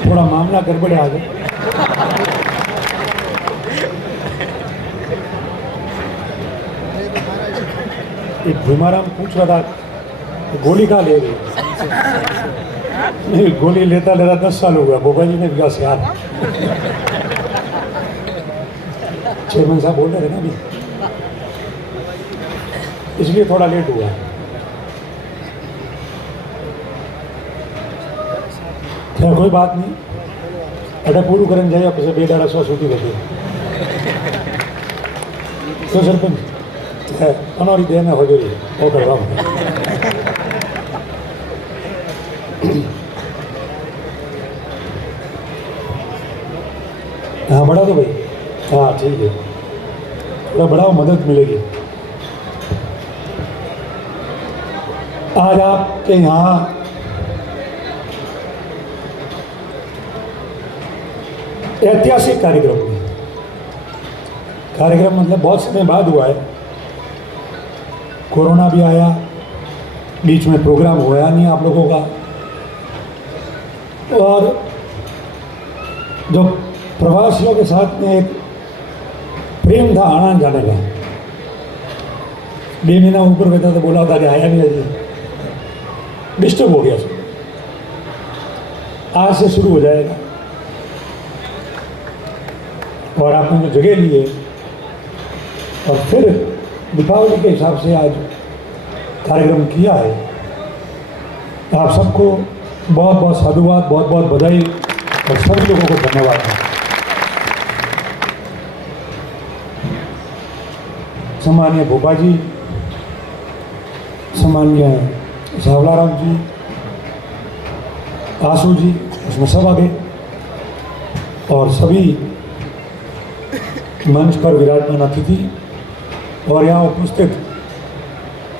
थोड़ा मामला गड़बड़ आ गया। एक भीमाराम पूछ रहा था गोली कहाँ ले रही है? नहीं, गोली लेता लेता 10 साल हो गया। बोबा जी ने विकास याद चेयरमैन साहब बोल रहे थे ना अभी, इसलिए थोड़ा लेट हुआ। खैर कोई बात नहीं, अगर पूरू करन जाए પછી 2 દાડા 100 સુધી વધે તો સરપંચ અમારી દેને હજરી ઓ કરવા। हाँ बढ़ा दो भाई, हाँ ठीक है, थोड़ा बढ़ाओ, मदद मिलेगी। आज आपके यहाँ ऐतिहासिक कार्यक्रम मतलब बहुत समय बाद हुआ है। कोरोना भी आया, बीच में प्रोग्राम हुआ नहीं आप लोगों का, और जो प्रवासियों के साथ में एक प्रेम था आना जाने का। 2 महीना ऊपर बैठा तो बोला था कि आया नहीं, अजी डिस्टर्ब हो गया। आज से शुरू हो जाएगा, और आपने जो जगह ली है और फिर दीपावली के हिसाब से आज कार्यक्रम किया है, आप सबको बहुत बहुत साधुवाद, बहुत बहुत बधाई और सभी लोगों को धन्यवाद है। सम्मानीय भोपा जी, सम्मानीय सावलाराम जी, आशु जी, उसमें सब आ गए, और सभी मंच पर विराजमान अतिथि और यहाँ उपस्थित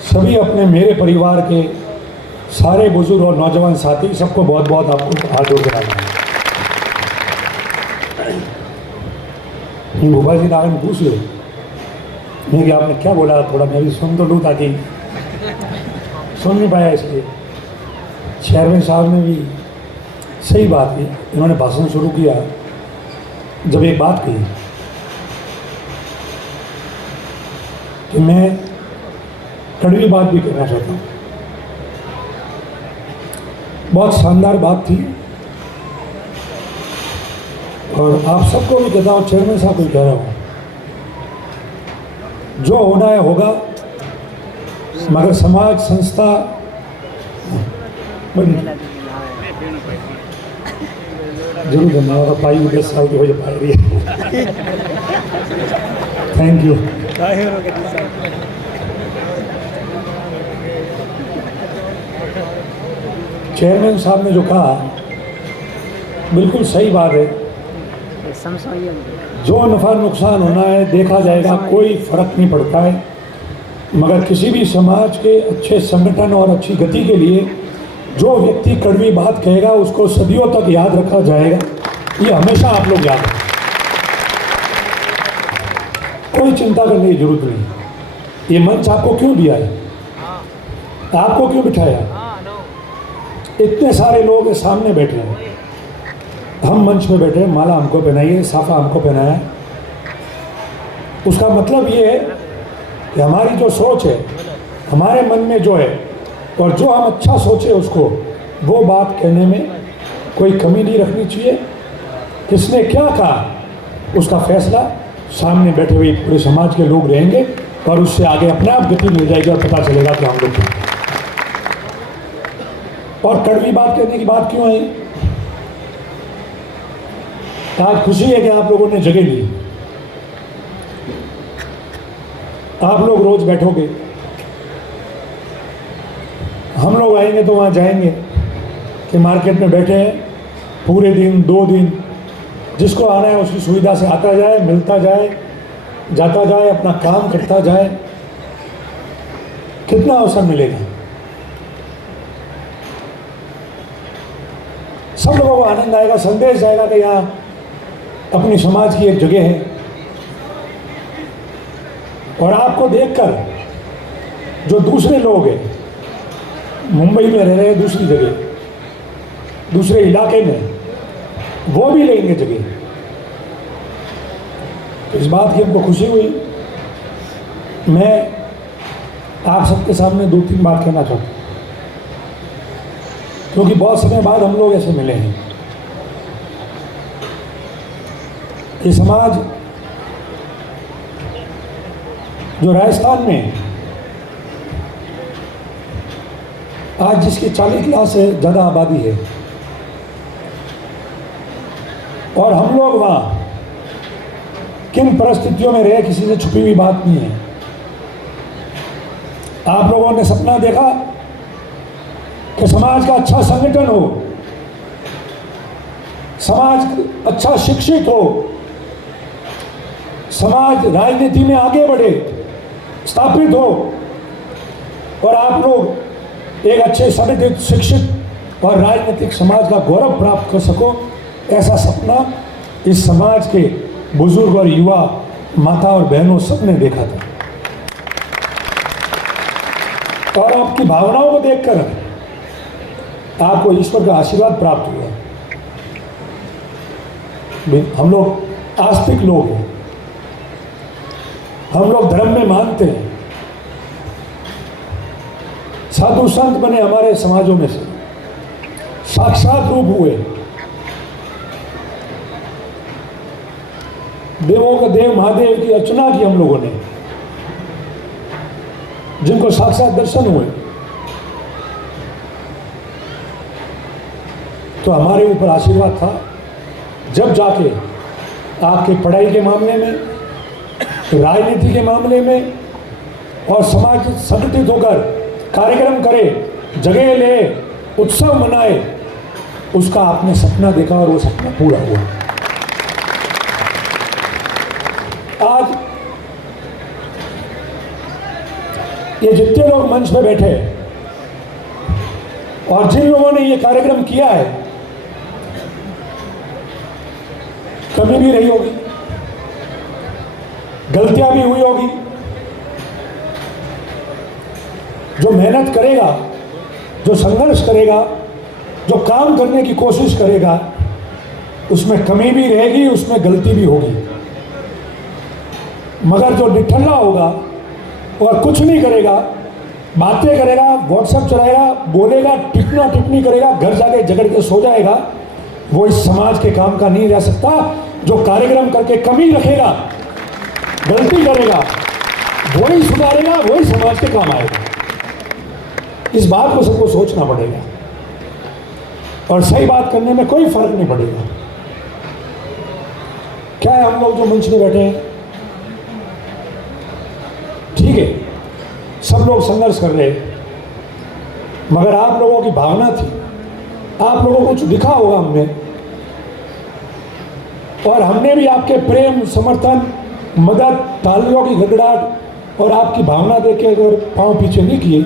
सभी अपने मेरे परिवार के सारे बुजुर्ग और नौजवान साथी, सबको बहुत बहुत आपको हाथ जोड़ कर भोपा जी नारायण पूछ लो नहीं कि आपने क्या बोला, थोड़ा मैं भी सुन तो लूँ, ताकि सुन नहीं पाया इसलिए। चेयरमैन साहब ने भी सही बात की, इन्होंने भाषण शुरू किया जब एक बात कही कि मैं कड़वी बात भी कहना चाहता हूँ। बहुत शानदार बात थी, और आप सबको भी कहता हूँ, चेयरमैन साहब को भी कह रहा हूँ, जो होना है होगा, मगर समाज संस्था जरूर धन्यवाद। पाई 10 साल की हो जा पा रही है। Thank you. चेयरमैन साहब ने जो कहा बिल्कुल सही बात है। जो नफ़ा नुकसान होना है देखा जाएगा, कोई फर्क नहीं पड़ता है, मगर किसी भी समाज के अच्छे संगठन और अच्छी गति के लिए जो व्यक्ति कड़वी बात कहेगा उसको सदियों तक याद रखा जाएगा। ये हमेशा आप लोग याद रखें, कोई चिंता करने की जरूरत नहीं। ये मंच आपको क्यों दिया है, आपको क्यों बिठाया? इतने सारे लोग सामने बैठे हैं, हम मंच में बैठे हैं, माला हमको पहनाई है, साफा हमको पहनाया है। उसका मतलब ये है कि हमारी जो सोच है, हमारे मन में जो है, और जो हम अच्छा सोचे उसको वो बात कहने में कोई कमी नहीं रखनी चाहिए। किसने क्या कहा उसका फैसला सामने बैठे हुए पूरे समाज के लोग रहेंगे, और उससे आगे अपने आप गति मिल जाएगी और पता चलेगा कि हम लोग क्या। और कड़वी बात कहने की बात क्यों आई? आज खुशी है कि आप लोगों ने जगह ली। आप लोग रोज बैठोगे, हम लोग आएंगे तो वहाँ जाएंगे कि मार्केट में बैठे हैं पूरे दिन 2 दिन, जिसको आना है उसकी सुविधा से आता जाए, मिलता जाए, जाता जाए, अपना काम करता जाए। कितना अवसर मिलेगा, सब लोगों को आनंद आएगा, संदेश जाएगा कि यहाँ अपनी समाज की एक जगह है। और आपको देखकर जो दूसरे लोग हैं मुंबई में रह रहे हैं दूसरी जगह, दूसरे इलाके में, वो भी लेंगे जगह। तो इस बात की हमको खुशी हुई। मैं आप सबके सामने 2-3 बात कहना चाहता हूँ, क्योंकि बहुत समय बाद हम लोग ऐसे मिले हैं। ये समाज जो राजस्थान में आज जिसकी 40 लाख से ज़्यादा आबादी है, और हम लोग वहाँ किन परिस्थितियों में रहे, किसी से छुपी हुई बात नहीं है। आप लोगों ने सपना देखा कि समाज का अच्छा संगठन हो, समाज अच्छा शिक्षित हो, समाज राजनीति में आगे बढ़े, स्थापित हो, और आप लोग एक अच्छे संगठित, शिक्षित और राजनीतिक समाज का गौरव प्राप्त कर सको, ऐसा सपना इस समाज के बुजुर्ग और युवा, माता और बहनों सबने देखा था। और आपकी भावनाओं को देखकर आपको ईश्वर का आशीर्वाद प्राप्त हुआ। हम लोग आस्तिक लोग हैं, हम लोग धर्म में मानते हैं। साधु संत बने हमारे समाजों में से, साक्षात रूप हुए, देवों का देव महादेव की अर्चना की हम लोगों ने, जिनको साक्षात दर्शन हुए। तो हमारे ऊपर आशीर्वाद था। जब जाके आपके पढ़ाई के मामले में, राजनीति के मामले में, और समाज संगठित होकर कार्यक्रम करे, जगह ले, उत्सव मनाए, उसका आपने सपना देखा और वो सपना पूरा हुआ। आज ये जितने लोग मंच पे बैठे और जिन लोगों ने ये कार्यक्रम किया है, कमी भी रही होगी, गलतियां भी हुई होगी। जो मेहनत करेगा, जो संघर्ष करेगा, जो काम करने की कोशिश करेगा, उसमें कमी भी रहेगी, उसमें गलती भी होगी। मगर जो निठल्ला होगा और कुछ नहीं करेगा, बातें करेगा, व्हाट्सएप चलाएगा, बोलेगा, टिप्पणी करेगा, घर जाके झगड़ के सो जाएगा, वो इस समाज के काम का नहीं रह सकता। जो कार्यक्रम करके कमी रखेगा, गलती करेगा, वही सुधारेगा, वही समाज के काम आएगा। इस बात को सबको सोचना पड़ेगा, और सही बात करने में कोई फर्क नहीं पड़ेगा। क्या है, हम लोग जो मंच में बैठे हैं, ठीक है, सब लोग संघर्ष कर रहे हैं, मगर आप लोगों की भावना थी, आप लोगों को कुछ दिखा होगा हमने, और हमने भी आपके प्रेम, समर्थन, मदद, तालियों की गड़गड़ाहट और आपकी भावना देख के अगर पांव पीछे नहीं किए,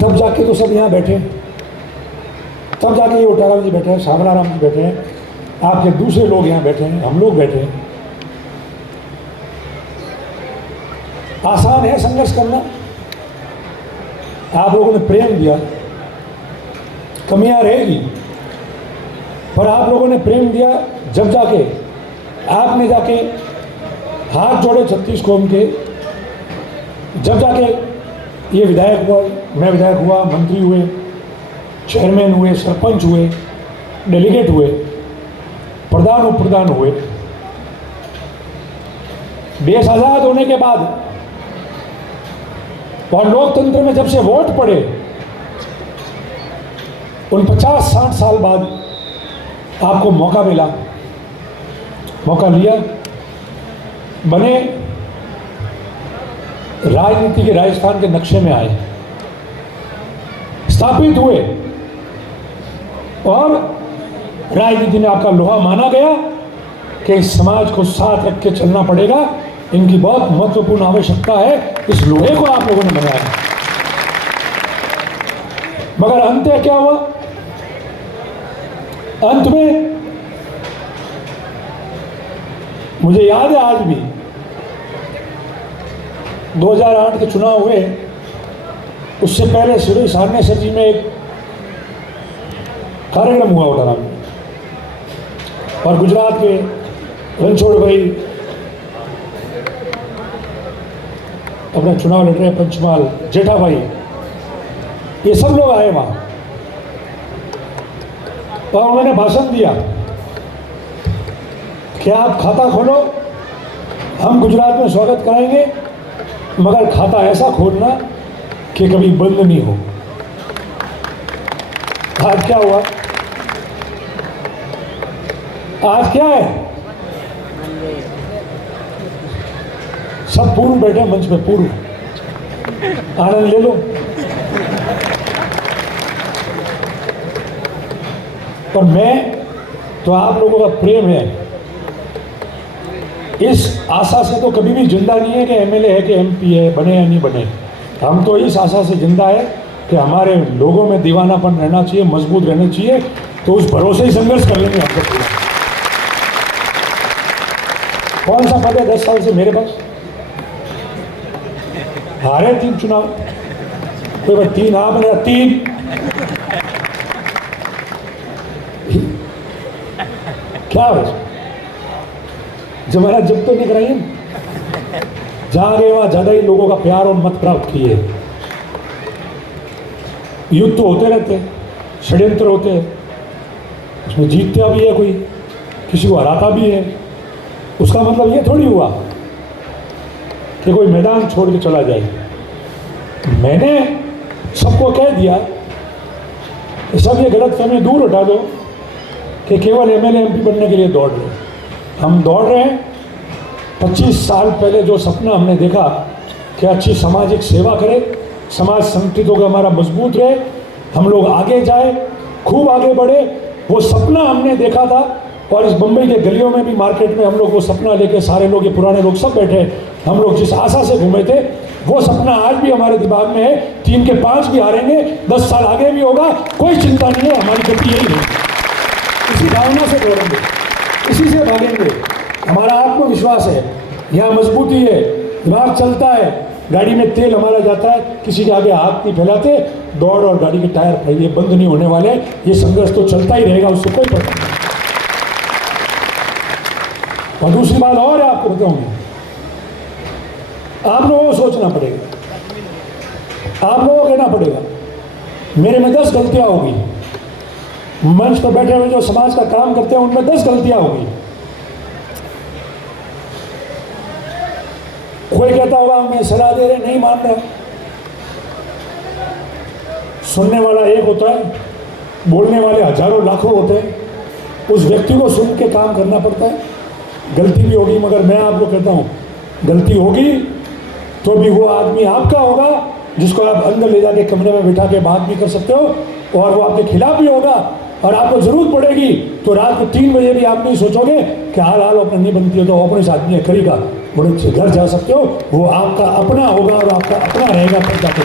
तब जाके तो सब यहाँ बैठे, तब जाके ये उटाराम जी बैठे हैं, श्यामलाराम जी बैठे हैं, आपके दूसरे लोग यहाँ बैठे हैं, हम लोग बैठे हैं। आसान है संघर्ष करना। आप लोगों ने प्रेम दिया, कमियां रहेगी, पर आप लोगों ने प्रेम दिया। जब जाके आपने जाके हाथ जोड़े 36 कौम के, जब जाके ये विधायक हुआ, मैं विधायक हुआ, मंत्री हुए, चेयरमैन हुए, सरपंच हुए, डेलीगेट हुए, प्रधान उप प्रधान हुए, देश आज़ाद होने के बाद और लोकतंत्र में जब से वोट पड़े, उन 50-60 साल बाद आपको मौका मिला, मौका लिया, बने, राजनीति के राजस्थान के नक्शे में आए, स्थापित हुए, और राजनीति में आपका लोहा माना गया कि इस समाज को साथ रख के चलना पड़ेगा। इनकी बहुत महत्वपूर्ण आवश्यकता है, इस लोहे को आप लोगों ने बनाया। मगर अंत क्या हुआ? अंत में मुझे याद है आज भी 2008 के चुनाव हुए, उससे पहले सुरेश हारने सर जी में एक कार्यक्रम हुआ उठाना में, और गुजरात के रणछोड़ भाई अपना चुनाव लड़ रहे हैं, पंचमहाल जेठा भाई, ये सब लोग आए वहाँ और उन्होंने भाषण दिया कि आप खाता खोलो, हम गुजरात में स्वागत कराएंगे, मगर खाता ऐसा खोलना कि कभी बंद नहीं हो। आज क्या हुआ? आज क्या है? सब पूर्व बैठे मंच पे, पूर्व आनंद ले लो। और मैं तो आप लोगों का प्रेम है, इस आशा से तो कभी भी जिंदा नहीं है कि एमएलए है कि एमपी है, बने या नहीं बने। हम तो इस आशा से जिंदा है कि हमारे लोगों में दीवानापन रहना चाहिए, मजबूत रहना चाहिए, तो उस भरोसे ही संघर्ष कर लेंगे हम लोग। कौन सा पद है 10 साल से मेरे पास? हारे 3 चुनाव, कोई बात 3 आप मेरा 3 क्या है? जमाना जब तो नहीं कराइए, जहां गए वहां ज्यादा ही लोगों का प्यार और मत प्राप्त किए। युद्ध तो होते रहते हैं, षड्यंत्र होते हैं, उसमें जीतता भी है कोई, किसी को हराता भी है। उसका मतलब ये थोड़ी हुआ कि कोई मैदान छोड़ के चला जाए। मैंने सबको कह दिया कि सब ये गलतफहमी दूर हटा दो कि केवल एमएलए एमपी बनने के लिए दौड़ रहे हैं। हम दौड़ रहे हैं 25 साल पहले जो सपना हमने देखा कि अच्छी सामाजिक सेवा करें, समाज संगठित होकर हमारा मजबूत रहे, हम लोग आगे जाए, खूब आगे बढ़े, वो सपना हमने देखा था। और इस बम्बई के गलियों में भी, मार्केट में हम लोग वो सपना लेके, सारे लोग, ये पुराने लोग सब बैठे, हम लोग जिस आशा से घूमे थे, वो सपना आज भी हमारे दिमाग में है। 3 के 5 भी हारेंगे, 10 साल आगे भी होगा, कोई चिंता नहीं है, हमारी गति यही है। इसी भावना से दौड़ेंगे, इसी से भागेंगे। हमारा आत्मविश्वास है, यहाँ मजबूती है, दिमाग चलता है, गाड़ी में तेल हमारा जाता है, किसी के आगे हाथ नहीं फैलाते, दौड़ और गाड़ी के टायर ये बंद नहीं होने वाले। ये संघर्ष तो चलता ही रहेगा, उससे कोई पता नहीं। और दूसरी बात और है, आपको बताऊंगी, आप लोगों को सोचना पड़ेगा, आप लोगों को कहना पड़ेगा। मेरे में 10 गलतियां होगी, मंच पर बैठे हुए जो समाज का काम करते हैं उनमें 10 गलतियां होगी। कोई कहता होगा मैं सलाह दे रहे, नहीं मान रहा। सुनने वाला एक होता है, बोलने वाले हजारों लाखों होते हैं। उस व्यक्ति को सुन के काम करना पड़ता है। गलती भी होगी, मगर मैं आपको कहता हूँ, गलती होगी तो भी वो आदमी आपका होगा जिसको आप अंदर ले जाके कमरे में बिठा के बात भी कर सकते हो, और वो आपके खिलाफ भी होगा। और आपको जरूरत पड़ेगी तो रात को 3 बजे भी आप नहीं सोचोगे कि हाल अपना नहीं बनती हो तो अपने से आदमी करेगा, बड़े से घर जा सकते हो। वो आपका अपना होगा और आपका अपना रहेगा तब जाके।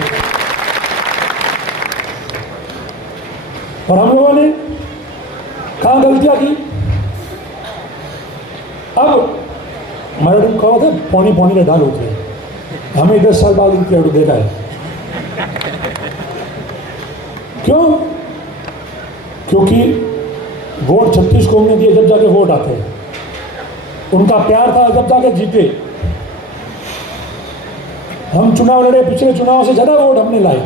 और हम लोगों ने कहाँ गलतियां की? अब मराठी में कहा था पौनी पौनी का ढाल होते हैं। हमें 10 साल बाद इनकी अड़ू देखा है। क्यों? क्योंकि वोट 36 को हमने दिए, जब जाके वोट आते हैं। उनका प्यार था, जब जाके जीते। हम चुनाव लड़े, पिछले चुनाव से ज्यादा वोट हमने लाए।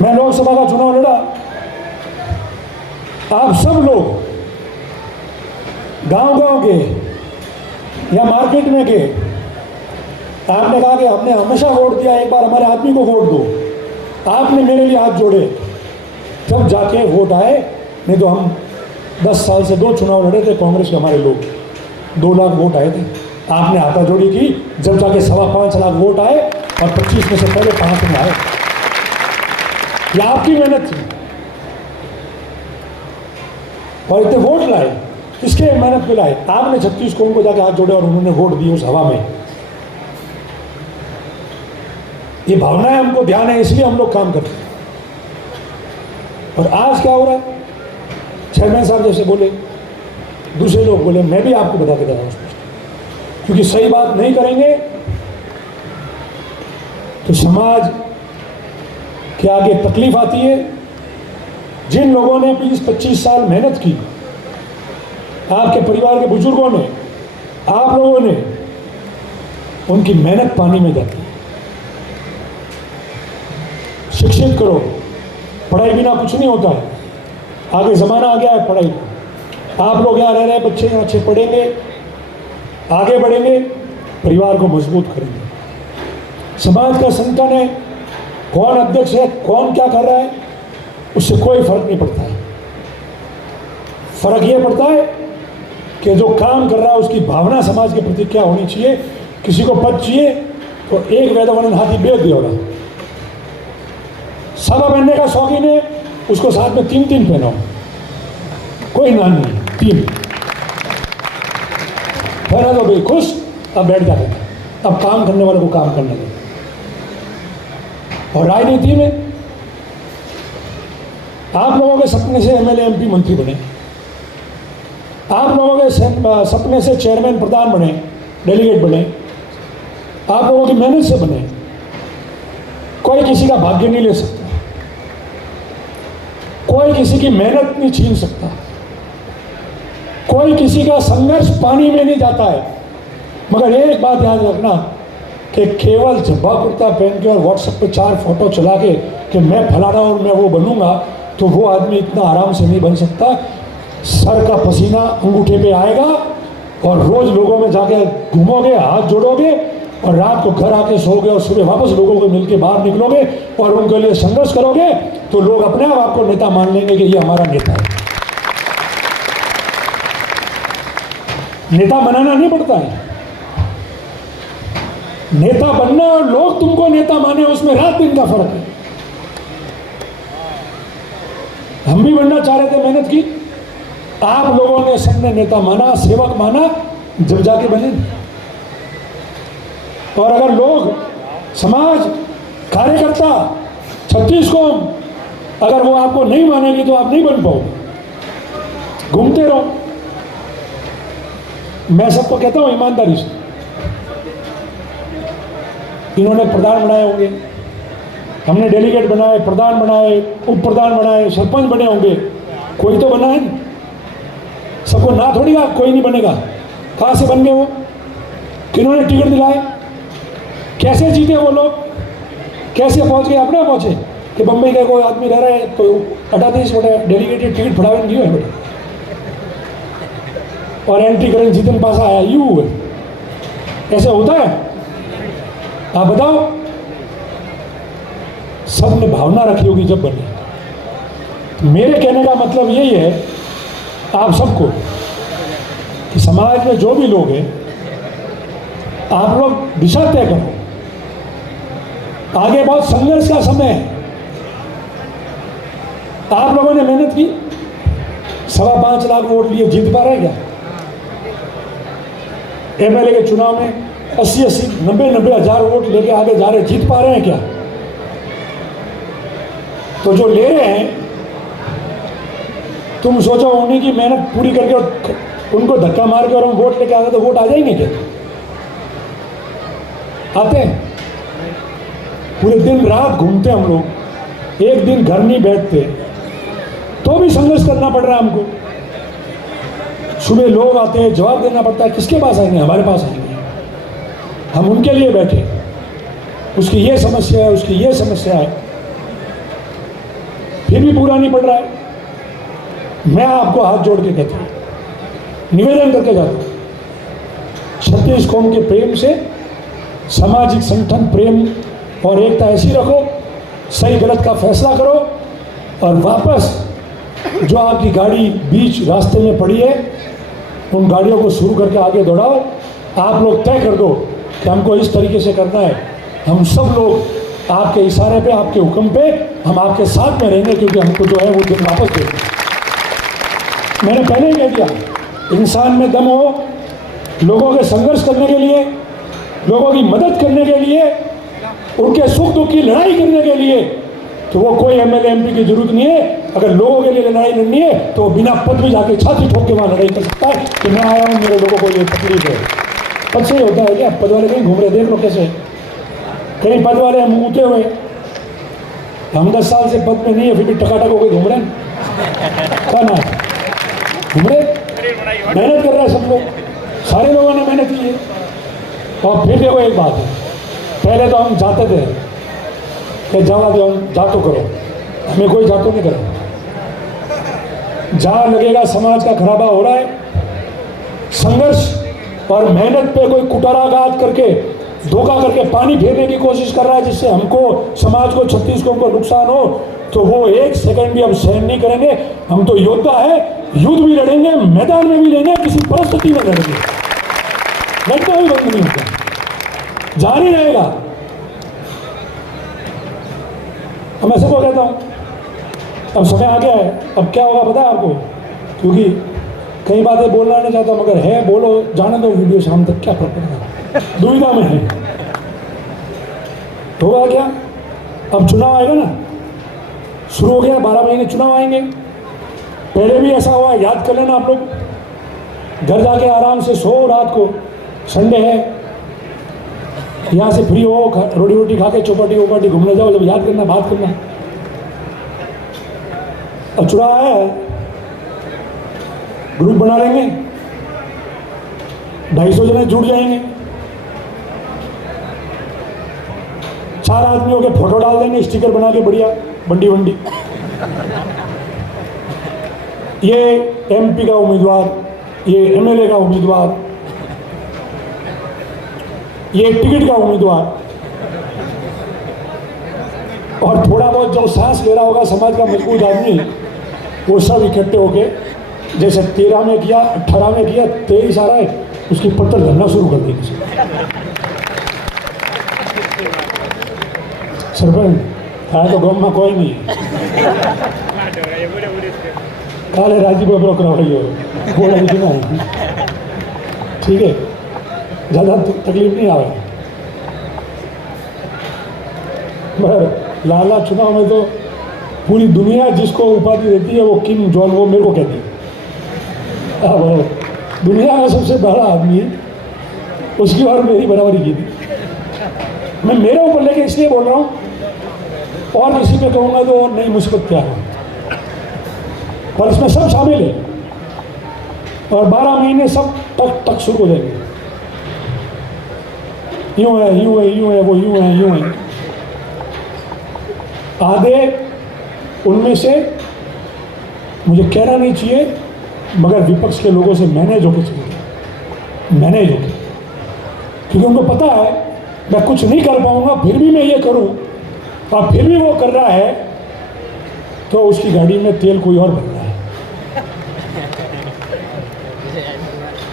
मैं लोकसभा का चुनाव लड़ा, आप सब लोग गांव-गांव के या मार्केट में के, आपने कहा कि हमने हमेशा वोट दिया, एक बार हमारे आदमी को वोट दो। आपने मेरे लिए हाथ जोड़े, तब जाके वोट आए। नहीं तो हम 10 साल से 2 चुनाव लड़े थे कांग्रेस के, हमारे लोग 2 लाख वोट आए थे। आपने हाथाजोड़ी की, जब जाके 5.25 लाख वोट आए, और 25 में से पहले 5 में आए। ये आपकी मेहनत थी, और इतने वोट लाए, किसके मेहनत पे लाए? आपने 36 को उनको जाके हाथ जोड़े और उन्होंने वोट दिए उस हवा में। ये भावना है, हमको ध्यान है, इसलिए हम लोग काम करते हैं। और आज क्या हो रहा है? चेयरमैन साहब जैसे बोले, दूसरे लोग बोले, मैं भी आपको बता के दे रहा हूँ, क्योंकि सही बात नहीं करेंगे तो समाज के आगे तकलीफ आती है। जिन लोगों ने 20-25 साल मेहनत की, आपके परिवार के बुजुर्गों ने, आप लोगों ने, उनकी मेहनत पानी में जाती है। शिक्षित करो, पढ़ाई बिना कुछ नहीं होता है। आगे ज़माना आ गया है पढ़ाई का। आप लोग यहाँ रह रहे हैं, बच्चे यहाँ अच्छे पढ़ेंगे, आगे बढ़ेंगे, परिवार को मजबूत करेंगे। समाज का संगठन है, कौन अध्यक्ष है, कौन क्या कर रहा है, उससे कोई फर्क नहीं पड़ता है। फर्क ये पड़ता है कि जो काम कर रहा है उसकी भावना समाज के प्रति क्या होनी चाहिए। किसी को पद चाहिए तो एक वेदवर्णन हाथी बेच दिया होगा। सभा पहनने का शौकीन है, उसको साथ में 3-3 पहनाओ, कोई नाम नहीं, 3 पहना दो भाई, खुश, अब बैठ जाते हैं। अब काम करने वाले को काम करने दो। और राजनीति में आप लोगों के सपने से एमएलए, एमपी, मंत्री बने, आप लोगों के सपने से चेयरमैन, प्रधान बने, डेलीगेट बने, आप लोगों की मेहनत से बने। कोई किसी का भाग्य नहीं ले सकता, कोई किसी की मेहनत नहीं छीन सकता, कोई किसी का संघर्ष पानी में नहीं जाता है। मगर एक बात याद रखना कि केवल झब्बा कुर्ता पहन के और व्हाट्सएप पे 4 फोटो चला के कि मैं फलाना और मैं वो बनूंगा, तो वो आदमी इतना आराम से नहीं बन सकता। सर का पसीना अंगूठे पे आएगा और रोज लोगों में जाके घूमोगे, हाथ जोड़ोगे और रात को घर आके सोओगे और सुबह वापस लोगों को मिलके बाहर निकलोगे और उनके लिए संघर्ष करोगे, तो लोग अपने आप आपको नेता मान लेंगे कि ये हमारा नेता है। नेता बनाना नहीं पड़ता है, नेता बनना और लोग तुमको नेता माने, उसमें रात दिन का फर्क है। हम भी बनना चाह रहे थे, मेहनत की, आप लोगों ने सबने नेता माना, सेवक माना, जब जाके बने। और अगर लोग, समाज, कार्यकर्ता, 36 कौम, अगर वो आपको नहीं मानेगी तो आप नहीं बन पाओगे। घूमते रहो। मैं सबको कहता हूं ईमानदारी से, इन्होंने प्रधान बनाए होंगे, हमने डेलीगेट बनाए, प्रधान बनाए, उप प्रधान बनाए, सरपंच बने होंगे, कोई तो बना है। सबको ना थोड़ी का कोई नहीं बनेगा। कहाँ से बन गए वो? किन्होंने टिकट दिलाए? कैसे जीते वो लोग? कैसे पहुंच गए? अपने पहुंचे कि बम्बई का कोई आदमी रह रहा है तो 38 डेलीगेटेड टिकट फड़ावे नहीं है बेटा, और एंट्री करें जीतन पास आया, यू ऐसे होता है? आप बताओ। सब ने भावना रखी होगी जब बने। मेरे कहने का मतलब यही है आप सबको कि समाज में जो भी लोग हैं, आप लोग दिशा तय करो। आगे बहुत संघर्ष का समय है। आप लोगों ने मेहनत की, 5.25 लाख वोट लिए, जीत पा रहे हैं क्या? एमएलए के चुनाव में 80-80, 90-90 हज़ार वोट लेके आगे जा रहे, जीत पा रहे हैं क्या? तो जो ले रहे हैं, तुम सोचो उन्हीं की मेहनत पूरी करके उनको धक्का मार के और हम वोट लेके आते तो वोट आ जाएंगे क्या? आते हैं? पूरे दिन रात घूमते हम लोग, एक दिन घर नहीं बैठते, तो भी संघर्ष करना पड़ रहा है हमको। सुबह लोग आते हैं, जवाब देना पड़ता है। किसके पास आएंगे? हमारे पास आएंगे। हम उनके लिए बैठे, उसकी ये समस्या है, उसकी ये समस्या है, फिर भी पूरा नहीं पड़ रहा है। मैं आपको हाथ जोड़ के कहता हूँ, निवेदन करके जाता हूँ, 36 कौम के प्रेम से सामाजिक संगठन प्रेम और एकता ऐसी रखो, सही गलत का फैसला करो और वापस जो आपकी गाड़ी बीच रास्ते में पड़ी है उन गाड़ियों को शुरू करके आगे दौड़ाओ। आप लोग तय कर दो कि हमको इस तरीके से करना है। हम सब लोग आपके इशारे पे, आपके हुक्म पे हम आपके साथ में रहेंगे, क्योंकि हमको जो है वो दिन वापस देंगे। मैंने पहले ही कह दिया, इंसान में दम हो, लोगों के संघर्ष करने के लिए, लोगों की मदद करने के लिए, उनके सुख दुख की लड़ाई करने के लिए, तो वो कोई एमएलए एमपी की जरूरत नहीं है। अगर लोगों के लिए लड़ाई लड़नी है तो वो बिना पद में जाके छाती ठोक के वहाँ लड़ाई कर सकता है कि मैं आया हूँ, मेरे लोगों को ये तकलीफ है। पद से ही होता है क्या? पद वाले कहीं घूम रहे, देख लो कैसे कहीं पद वाले हम ऊँटे हुए, हम 10 साल से पद में नहीं है, फिर भी टकाटक होकर घूम रहे हैं। क्या ना घूम रहे, मेहनत कर रहे हैं सब लोग, सारे लोगों ने मेहनत की है। और फिर देखो एक बात है, पहले तो हम जाते थे कि जावा दो, हम जा तो करो, हमें कोई जातो नहीं करो। जहाँ लगेगा समाज का खराबा हो रहा है, संघर्ष और मेहनत पे कोई कुटाराघात करके, धोखा करके पानी फेरने की कोशिश कर रहा है, जिससे हमको, समाज को, छत्तीसगढ़ को नुकसान हो, तो वो एक सेकंड भी हम सहन नहीं करेंगे। हम तो योद्धा है, युद्ध भी लड़ेंगे, मैदान में भी लेंगे, किसी परिस्थिति में लड़ेंगे, लड़ना भी बंद नहीं होता, जारी रहेगा। अब मैं सबको कहता हूँ, अब समय आ गया है, अब क्या होगा पता है आपको, क्योंकि कई बातें बोलना नहीं चाहता, मगर है, बोलो, जाने दो, वीडियो शाम तक क्या फर्क पड़ेगा, दुविधा में है। होगा क्या, अब चुनाव आएगा ना, शुरू हो गया, 12 महीने चुनाव आएंगे। पहले भी ऐसा हुआ, याद कर लेना आप लोग, घर जाके आराम से सो, रात को संडे है, यहाँ से फ्री हो, रोटी रोटी खा के चौपाटी वोपाटी घूमने जाओ, जब याद करना, बात करना। अब चुनाव आया है, ग्रुप बना लेंगे, 250 जने जुड़ जाएंगे, 4 आदमियों के फोटो डाल देंगे, स्टिकर बना के बढ़िया, बंडी बंडी, ये एमपी का उम्मीदवार, ये एमएलए का उम्मीदवार, ये टिकट का उम्मीदवार, और थोड़ा बहुत जो सांस ले रहा होगा समाज का मजबूत आदमी, वो सब इकट्ठे होके, जैसे 13 में किया, 18 में किया, 23 आ रहा है, उसकी पत्थर धरना शुरू कर देंगे। सरपंच है तो गाँव में कोई नहीं, काले राजीव को ब्रोकर रही हो, बोला लिखना है, ठीक है, ज़्यादा तकलीफ नहीं आवे। मगर लाला चुनाव में तो पूरी दुनिया जिसको उपाधि देती है, वो किम जॉन, वो मेरे को कहती है। अब दुनिया का सबसे बड़ा आदमी है, उसकी और मेरी बराबरी की थी। मैं मेरे ऊपर लेके इसलिए बोल रहा हूँ, और किसी पे कहूँगा तो और नई मुसीबत क्या है, और इसमें सब शामिल है, और 12 महीने सब टक टक शुरू हो जाएंगे, यूँ है, यूँ है, यूँ है, वो यूँ है, यूँ है। आधे उनमें से मुझे कहना नहीं चाहिए, मगर विपक्ष के लोगों से मैनेज होकर चाहिए, मैनेज होकर, क्योंकि उनको पता है मैं कुछ नहीं कर पाऊंगा, फिर भी मैं ये करूं, और फिर भी वो कर रहा है, तो उसकी गाड़ी में तेल कोई और भर रहा है।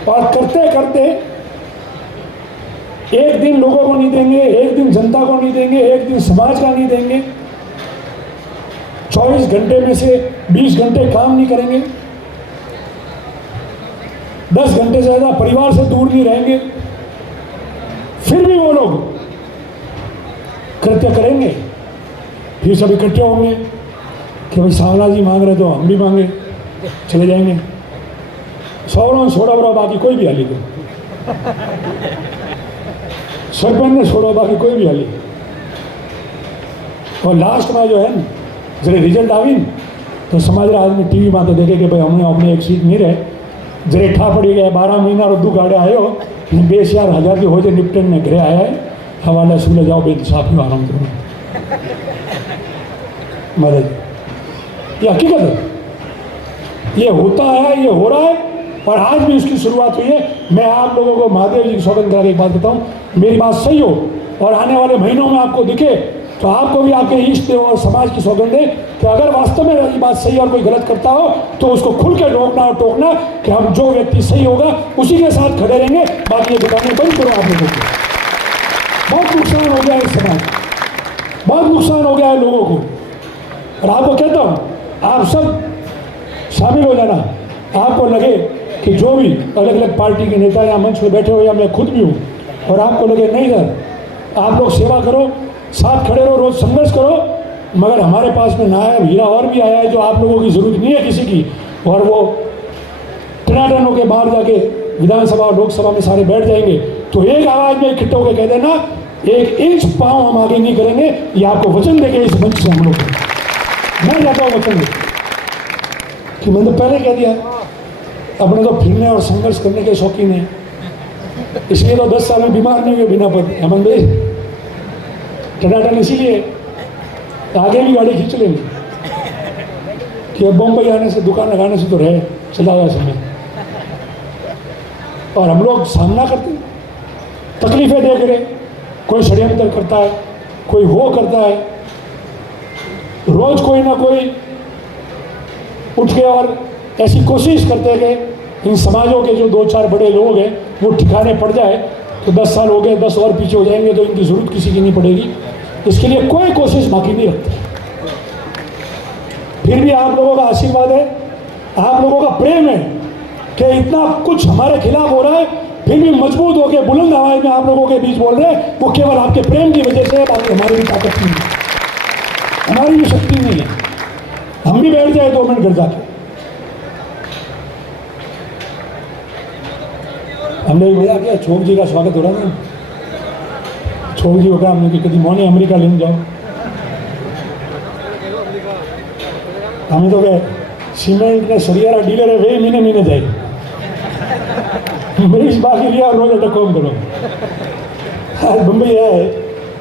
और करते करते एक दिन लोगों को नहीं देंगे, एक दिन जनता को नहीं देंगे, एक दिन समाज का नहीं देंगे, 24 घंटे में से 20 घंटे काम नहीं करेंगे, 10 घंटे से ज़्यादा परिवार से दूर नहीं रहेंगे, फिर भी वो लोग कृत्य करेंगे। फिर सब इकट्ठे होंगे कि भाई सांवला जी मांग रहे तो हम भी मांगे, चले जाएंगे, सौरों छोड़ो बाकी कोई भी हाली दो, सरपंच ने छोड़ो बाकी कोई भी हाली। और लास्ट में जो है जरे रिजल्ट आवी तो समाज आदमी टीवी में तो देखे कि भाई हमने अपने एक सीट नहीं रहे, जरे ठा पड़ी गया, 12 महीना रुद्दू गाड़े आयो, 20,000 की हो जाए निपटन में घरे आया है, हवाला सुले जाओ बेइंसाफी आराम करो। महाराज ये हकीकत है, ये होता है, ये हो रहा है, और आज भी इसकी शुरुआत हुई है। मैं आप लोगों को महादेव जी की सौगंध करा के एक बात बताऊं, मेरी बात सही हो और आने वाले महीनों में आपको दिखे, तो आपको भी आपके इष्ट और समाज की सौगंध है कि अगर वास्तव में ये बात सही और कोई गलत करता हो तो उसको खुल के रोकना और टोकना कि हम जो व्यक्ति सही होगा उसी के साथ खड़े रहेंगे, बाकी ये बताने बंद करो आप लोगों को। बहुत नुकसान हो गया है समाज, बहुत नुकसान हो गया है लोगों को, और आपको कहता हूँ आप सब शामिल हो जाना। आपको लगे कि जो भी अलग अलग पार्टी के नेता या मंच पर बैठे हो, या मैं खुद भी हूँ, और आपको लगे नहीं सर आप लोग सेवा करो, साथ खड़े रहो, रोज संघर्ष करो, मगर हमारे पास में नायब हीरा और भी आया है जो आप लोगों की जरूरत नहीं है किसी की, और वो टनाटन होकर बाहर जाके विधानसभा और लोकसभा में सारे बैठ जाएंगे, तो एक आवाज़ में इकट्ठे होकर कह देना एक इंच पाँव हम आगे नहीं करेंगे, ये आपको वचन देंगे इस मंच से हम लोग। मैं जाता हूँ वचन दे कि मैंने तो पहले कह दिया, अपने तो फिरने और संघर्ष करने के शौकीन है, इसलिए तो 10 साल में बीमार नहीं हुए बिना पद। हेमंत भाई टनाटन इसीलिए आगे भी गाड़ी खींच लेंगे कि अब बम्बई आने से, दुकान लगाने से तो रहे चला हुआ समय। और हम लोग सामना करते हैं, तकलीफें देख रहे, कोई षड्यंत्र करता है, कोई वो करता है, रोज कोई ना कोई उठ के और ऐसी कोशिश करते हैं कि इन समाजों के जो 2-4 बड़े लोग हैं वो ठिकाने पड़ जाए। तो 10 साल हो गए, 10 और पीछे हो जाएंगे तो इनकी ज़रूरत किसी की नहीं पड़ेगी। इसके लिए कोई कोशिश बाकी नहीं रखते। फिर भी आप लोगों का आशीर्वाद है, आप लोगों का प्रेम है कि इतना कुछ हमारे खिलाफ हो रहा है, फिर भी मजबूत होकर बुलंद आवाज में आप लोगों के बीच बोल रहे हैं। वो केवल आपके प्रेम की वजह से है, बाकी हमारी भी ताकत नहीं है, हमारी भी शक्ति नहीं है। हम भी बैठ जाए 2 मिनट घर जाके। हमने एक मजा किया, छोक जी का स्वागत हो रहा था, छोक जी होगा हमने कि कभी मोने अमेरिका लेने जाओ। हमें तो वे सीमेंट ने सरियारा डीलर है, वे महीने जाए मेरी इस बाकी लिया और रोज कम करो। आज बम्बई आया है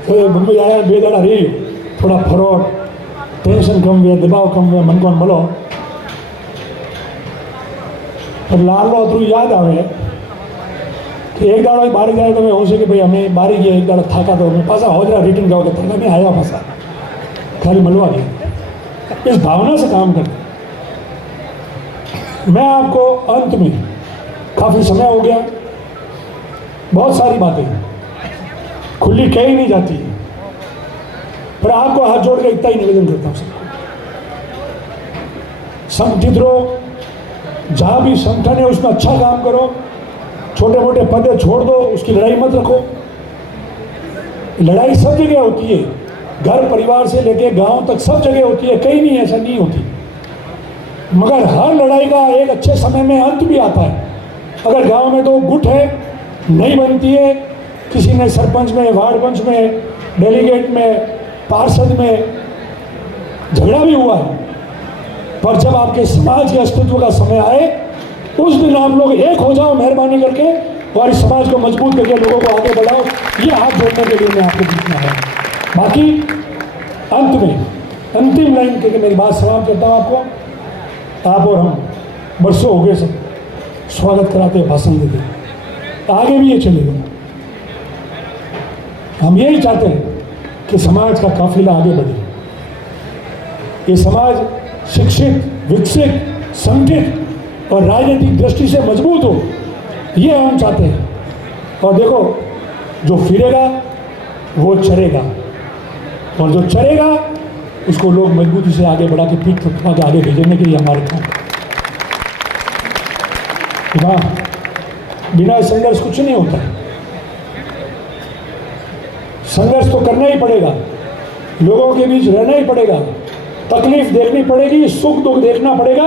तो बम्बई आया बेदाड़ा रही, थोड़ा फरोट, टेंशन कम हुए, दबाव कम हुए, मन को મળો। और लालो थ्रू याद आवे कि एक दाड़ो बारी जाए तो मैं हो सके भाई हमें बारी गया, एक दाड़ा थाका तो मैं पासा हो जरा रिटर्न जाओ, थाका नहीं आया पासा खाली मलवा गया। इस भावना से काम करते। मैं आपको अंत में, काफ़ी समय हो गया, बहुत सारी बातें खुली कही नहीं जाती, पर आपको हाथ जोड़ के इतना ही निवेदन करता हूँ सबको, संगठित रहो, जहाँ भी संगठन है उसमें अच्छा काम करो, छोटे मोटे पदे छोड़ दो, उसकी लड़ाई मत रखो। लड़ाई सब जगह होती है, घर परिवार से लेके गांव तक सब जगह होती है, कहीं नहीं ऐसा नहीं होती। मगर हर लड़ाई का एक अच्छे समय में अंत भी आता है। अगर गांव में 2 गुट है, नहीं बनती है, किसी ने सरपंच में, वार्ड पंच में, डेलीगेट में, पार्षद में झगड़ा भी हुआ है, पर जब आपके समाज के अस्तित्व का समय आए उस दिन आप लोग एक हो जाओ मेहरबानी करके, और इस समाज को मजबूत करके लोगों को आगे बढ़ाओ। ये हाथ जोड़ने के लिए मैं आपको पूछना है। बाकी अंत में अंतिम लाइन करके मेरी बात समाप्त करता हूँ। आपको, आप और हम बरसों हो गए सब स्वागत कराते, भाषण देते, आगे भी ये चलेगा। हम यही चाहते हैं कि समाज का काफिला आगे बढ़े, ये समाज शिक्षित, विकसित, संगठित और राजनीतिक दृष्टि से मजबूत हो, ये हम चाहते हैं। और देखो, जो फिरेगा वो चरेगा, और जो चरेगा उसको लोग मजबूती से आगे बढ़ा के पीठ थपथपा के आगे भेजने के लिए हमारे काम। बिना संघर्ष कुछ नहीं होता, संघर्ष तो करना ही पड़ेगा, लोगों के बीच रहना ही पड़ेगा, तकलीफ देखनी पड़ेगी, सुख दुख देखना पड़ेगा।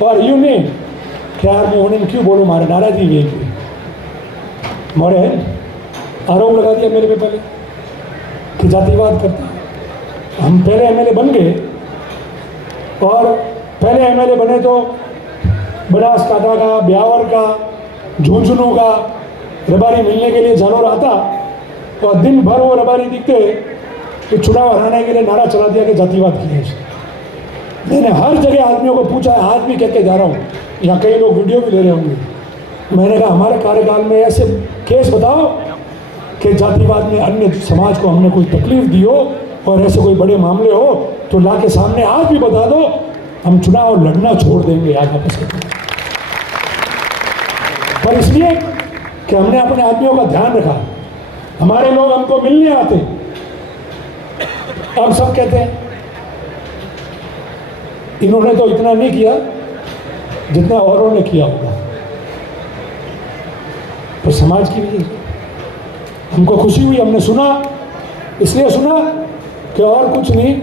और यूं नहीं क्या मैं उन्हें क्यों बोलूँ, मारे नाराजगी हुई, मोरे आरोप लगा दिया मेरे पे पहले कि जातिवाद करते हैं। हम पहले एमएलए बन गए, और पहले एमएलए बने तो बनासकांठा का, ब्यावर का, झुंझुनू का रबारी मिलने के लिए जालोर आता, और दिन भर वो रबारी दिखते तो चुनाव हराने के लिए नारा चला दिया कि जातिवाद किया है। मैंने हर जगह आदमियों को पूछा है, आज भी कह के जा रहा हूँ, यहाँ कई लोग वीडियो भी ले रहे होंगे। मैंने कहा हमारे कार्यकाल में ऐसे केस बताओ कि जातिवाद में अन्य समाज को हमने कोई तकलीफ दी हो, और ऐसे कोई बड़े मामले हो तो ला के सामने आज भी बता दो, हम चुनाव लड़ना छोड़ देंगे आज वापस करके। पर इसलिए कि हमने अपने आदमियों का ध्यान रखा, हमारे लोग हमको मिलने आते, अब सब कहते हैं इन्होंने तो इतना नहीं किया जितना औरों ने किया होगा, पर समाज की भी हमको खुशी हुई, हमने सुना, इसलिए सुना कि और कुछ नहीं,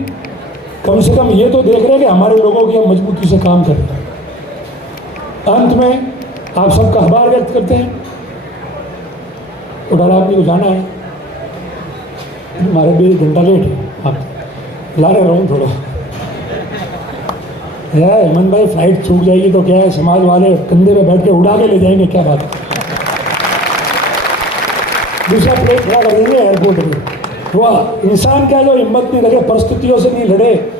कम से कम ये तो देख रहे हैं कि हमारे लोगों की हम मजबूती से काम कर रहे हैं। अंत में आप सबका आभार व्यक्त करते हैं। अगर आदमी को जाना है मारे 2 घंटा लेट आप ला रहे रहूँ थोड़ा है। हेमंत भाई फ्लाइट छूट जाएगी तो क्या है, समाज वाले कंधे पे बैठ के उड़ा के ले जाएंगे, क्या बात है। दूसरा प्लेन खड़ा कर देंगे एयरपोर्ट में। हुआ इंसान क्या जो हिम्मत नहीं रखे, परिस्थितियों से नहीं लड़े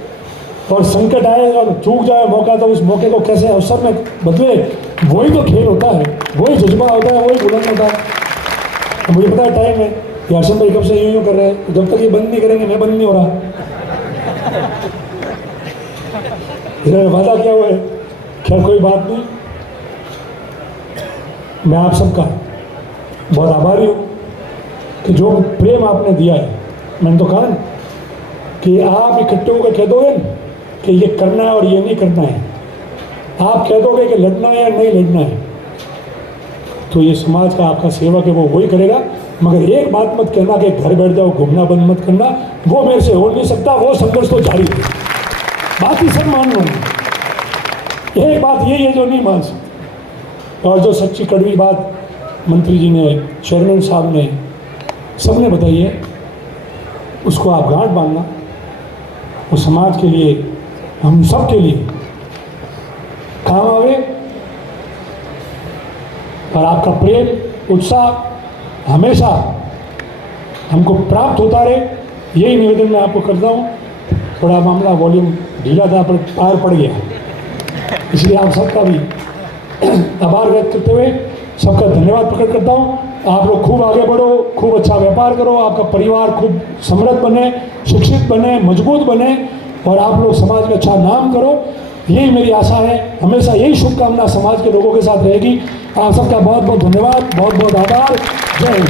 और संकट आए और चूक जाए मौका, तो उस मौके को कैसे अवसर में बदले, वही तो खेल होता है, वही जज्बा होता है, वही बुलंद होता है। तो मुझे पता है टाइम है, हर्षन भाई कब से यूँ कर रहे हैं, जब तक ये बंद नहीं करेंगे मैं बंद नहीं हो रहा। इन्होंने वादा किया हुआ है। खैर कोई बात नहीं, मैं आप सबका बहुत आभारी हूँ कि जो प्रेम आपने दिया है। मैंने तो कहा कि आप इकट्ठे होकर कह दोगे कि ये करना है और ये नहीं करना है, आप कह दोगे कि लड़ना है या नहीं लड़ना है, तो ये समाज का आपका सेवक है वो वही करेगा। मगर एक बात मत कहना कि घर बैठ जाओ, घूमना बंद मत करना, वो मेरे से हो नहीं सकता, वो संघर्ष तो जारी है। बाकी सब मान लूँगा, एक बात ये है जो नहीं मान सकते। और जो सच्ची कड़वी बात मंत्री जी ने, चेयरमैन साहब ने, सबने बताई है, उसको आप गांठ बांधना, वो समाज के लिए, हम सब के लिए काम आवे। और आपका प्रेम, उत्साह हमेशा हमको प्राप्त होता रहे, यही निवेदन मैं आपको करता हूँ। थोड़ा मामला वॉल्यूम ढीला था पर पार पड़ गया, इसलिए आप सबका भी आभार व्यक्त करते हुए सबका धन्यवाद प्रकट करता हूँ। आप लोग खूब आगे बढ़ो, खूब अच्छा व्यापार करो, आपका परिवार खूब समृद्ध बने, शिक्षित बने, मजबूत बने और आप लोग समाज में अच्छा नाम करो, यही मेरी आशा है। हमेशा यही शुभकामना समाज के लोगों के साथ रहेगी। आप सबका बहुत बहुत धन्यवाद, बहुत बहुत आभार। जय हिंद।